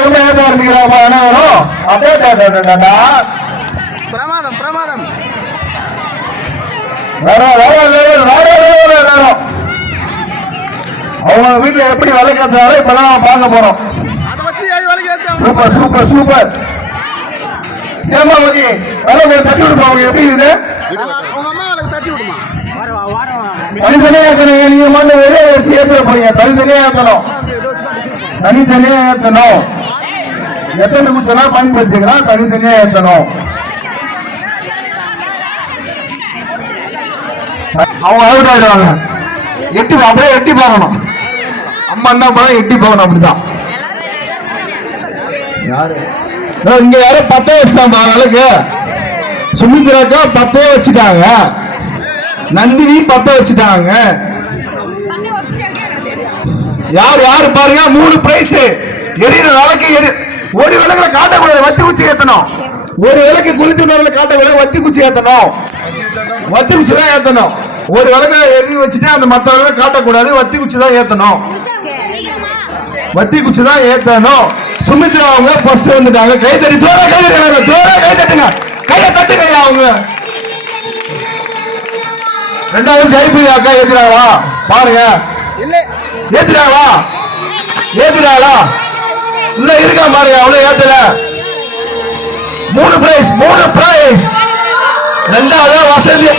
வேகமா ஏற்ற ஆரம்பிக்கிறாங்க அனைவரும். அப்படியே பிரமாதம் பிரமாதம். அவங்க வீட்டுல எப்படி விளக்கத்தாலும் இப்பதான் பார்க்க போறோம். Super super super. ஏமா மதி விளக்கு தட்டி விடுப்பாங்க. எப்படி இது தனித்தனியா ஏற்றணும். நீங்க மட்டும் வெளியே வச்சு ஏற்ற போறீங்க. தனித்தனியா ஏற்றணும். தனித்தனியா ஏற்றணும். எத்தனை குச்செல்லாம் பயன்படுத்திக்கலாம். தனித்தனியா ஏற்றணும். அவங்க அவுட் ஆயிடுவாங்க. எட்டி அப்படியே எட்டி பார்க்கணும். அம்மா என்ன பண்ண எட்டி பார்க்கணும். அப்படிதான் இங்க யாரும் 10 வச்சுட்டாங்க விளக்கு. சுமித்ராக்கா 10 வச்சுட்டாங்க. நந்தினி 10 வச்சுட்டாங்க. யார் யாரு பாருங்க. 3 பிரைஸ். எரியிற விளக்கு ஒரு விளக்குல காட்டக்கூடாது. வத்தி குச்சி ஏத்தணும். ஒரு விளக்கு குளித்து காட்டக்கூடாது. வத்தி குச்சி ஏத்தணும். வத்தி குச்சி தான் ஏத்தணும். ஒரு விளக்க எரி வச்சுட்டு அந்த மற்ற விளக்க காட்டக்கூடாது. வத்தி குச்சி தான் ஏத்தணும். வத்தி குச்சி தான் ஏத்தணும். சுமித்ரா அவங்க ஃபர்ஸ்ட் வந்துட்டாங்க. கை தட்டி ஜோரா கை தட்டுங்க. ஜோரா கை தட்டுங்க. கையை தட்டுங்க. அவங்க ரெண்டாவது ஜெயபிரியா அக்கா ஏத்துறாங்களா பாருங்க. ஏத்துறாங்களா ஏத்துறாங்களா இல்ல இருக்கா பாருங்க. அவ்வளவு ஏத்தல. 3 பிரைஸ் 3 பிரைஸ். ரெண்டாவது வசதி